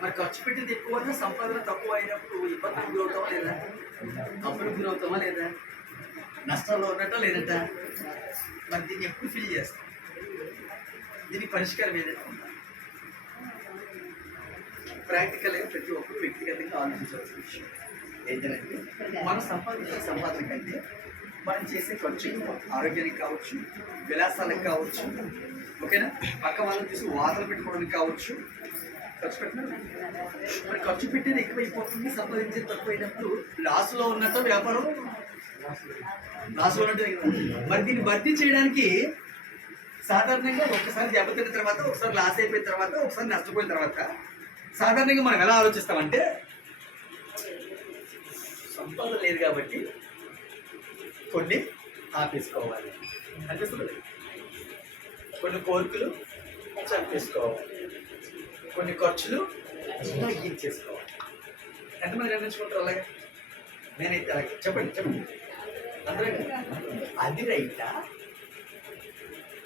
మరి ఖర్చు పెట్టింది ఎక్కువ సంపాదన తక్కువ అయినప్పుడు ఇబ్బందులు గురవుతామా లేదా? అప్పులు గురవుతామా లేదా? నష్టంలో ఉన్నట్ట లేదట మరి దీన్ని ఎప్పుడు ఫీల్ చేస్తాం దీనికి పరిష్కారం ఏదైనా ప్రాక్టికల్ ప్రాక్టికల్గా ప్రతి ఒక్కరు వ్యక్తిగతంగా ఆలోచించవలసిన విషయం. ఏంటంటే మనం సంపాదించే సంపాదన కంటే మనం చేసే ఖర్చు ఆరోగ్యానికి కావచ్చు విలాసాలకు కావచ్చు ఓకేనా? పక్క వాళ్ళని చూసి వాతలు పెట్టుకోవడానికి కావచ్చు ఖర్చు పెట్టిన మరి ఖర్చు పెట్టేది ఎక్కువైపోతుంది సంపాదించేది తక్కువైనప్పుడు లాస్లో ఉన్నట్టు వ్యాపారం లాస్లో ఉన్నట్టు మరి దీన్ని భర్తీ చేయడానికి సాధారణంగా ఒకసారి దెబ్బతిన్న తర్వాత ఒకసారి లాస్ అయిపోయిన తర్వాత ఒకసారి నష్టపోయిన తర్వాత సాధారణంగా మనం ఎలా ఆలోచిస్తామంటే సంపాదన లేదు కాబట్టి కొన్ని ఆపేసుకోవాలి. అనిపిస్తుంది? కొన్ని కోరికలు చంపేసుకోవాలి. కొన్ని ఖర్చులు తగ్గించేసుకోవాలి. ఎంతమంది నిర్ణయించుకుంటారు అలాగే? నేనైతే అలాగే చెప్పండి చెప్పండి. అందరూ అది రైటా?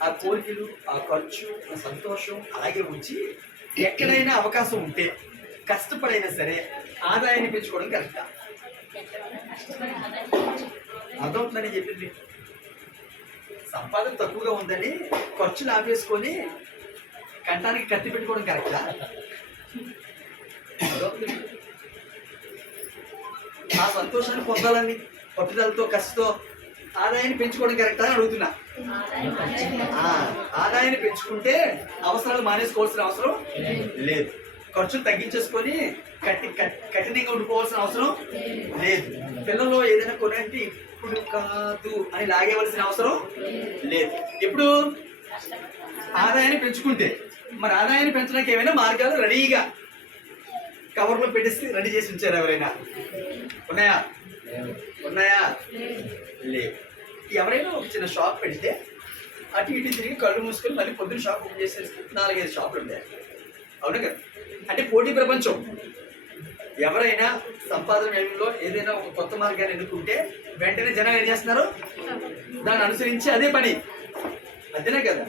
ఆ కోరికలు ఆ ఖర్చు ఆ సంతోషం అలాగే ఉంచి ఎక్కడైనా అవకాశం ఉంటే కష్టపడైనా సరే ఆదాయాన్ని పెంచుకోవడం కరెక్టా? అర్థమవుతుందని చెప్పింది. సంపాదన తక్కువగా ఉందని ఖర్చులు ఆపేసుకొని కంటానికి కత్తి పెట్టుకోవడం కరెక్టా. ఆ సంతోషాన్ని పొందాలని పట్టుదలతో కష్టతో ఆదాయాన్ని పెంచుకోవడం కరెక్టా అని అడుగుతున్నా. ఆదాయాన్ని పెంచుకుంటే అవసరాలు మానేసుకోవాల్సిన అవసరం లేదు. ఖర్చులు తగ్గించేసుకొని కట్టి కఠినంగా ఉండిపోవాల్సిన అవసరం లేదు. పిల్లలు ఏదైనా కొనంటే ఇప్పుడు కాదు అని లాగేవలసిన అవసరం లేదు. ఇప్పుడు ఆదాయాన్ని పెంచుకుంటే మరి ఆదాయాన్ని పెంచడానికి ఏమైనా మార్గాలు రెడీగా కవర్లో పెట్టేసి రెడీ చేసి ఉంచారు ఎవరైనా? ఉన్నాయా? ఉన్నాయా? లేవు ఎవరైనా ఒక చిన్న షాప్ పెడితే అటు ఇటు తిరిగి కళ్ళు మూసుకొని మళ్ళీ పొద్దున్న షాప్ ఓపెన్ చేసేస్తే నాలుగైదు షాపులు ఉంటాయి. అవును కదా? అంటే పోటీ ప్రపంచం. ఎవరైనా సంపాదన వ్యయంలో ఏదైనా ఒక కొత్త మార్గాన్ని ఎన్నుకుంటే వెంటనే జనం ఏం చేస్తున్నారు? దాన్ని అనుసరించి అదే పని. అదేనే కదా?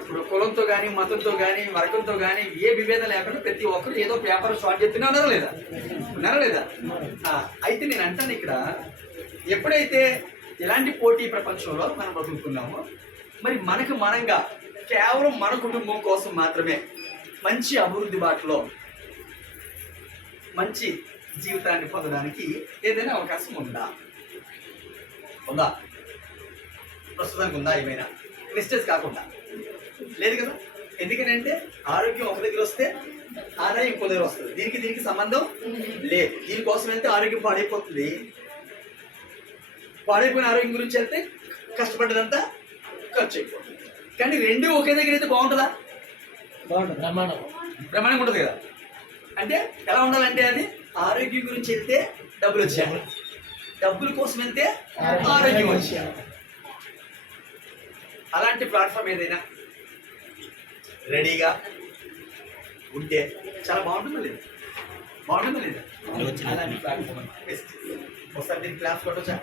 ఇప్పుడు కులంతో కానీ మతంతో కానీ వర్గంతో కానీ ఏ విభేదం లేకుండా ప్రతి ఒక్కరు ఏదో వ్యాపారం స్టార్ట్ చేస్తూనే ఉన్నారా లేదా? ఉన్నారా లేదా? అయితే నేను అంటాను ఇక్కడ ఎప్పుడైతే ఇలాంటి పోటీ ప్రపంచంలో మనం బతుకుతున్నామో మరి మనకు మనంగా కేవలం మన కుటుంబం కోసం మాత్రమే మంచి అభివృద్ధి బాటలో మంచి జీవితాన్ని పొందడానికి ఏదైనా అవకాశం ఉందా? ఉందా? ప్రస్తుతానికి ఉందా ఏమైనా? మిస్టేక్స్ కాకుండా. లేదు కదా? ఎందుకనంటే ఆరోగ్యం ఒక దగ్గర వస్తే ఆదాయం ఇంకో దగ్గర వస్తుంది. దీనికి దీనికి సంబంధం లేదు. దీనికోసం వెళ్తే ఆరోగ్యం పాడైపోతుంది. పాడైపోయిన ఆరోగ్యం గురించి వెళ్తే కష్టపడ్డదంతా ఖర్చు అయిపోతుంది. కానీ రెండు ఒకే దగ్గర అయితే బాగుంటుందా? బ్రహ్మాండం. బ్రహ్మాండంగా ఉంటుంది కదా? అంటే ఎలా ఉండాలంటే అది ఆరోగ్యం గురించి వెళ్తే డబ్బులు వచ్చాయి డబ్బుల కోసం వెళ్తే ఆరోగ్యం వచ్చాయి అలాంటి ప్లాట్ఫామ్ ఏదైనా రెడీగా ఉంటే చాలా బాగుంటుందా లేదా? బాగుంటుందా లేదా? అలాంటి ప్లాట్ఫామ్ ఒకసారి దీనికి క్లాస్ కొట్టొచ్చా?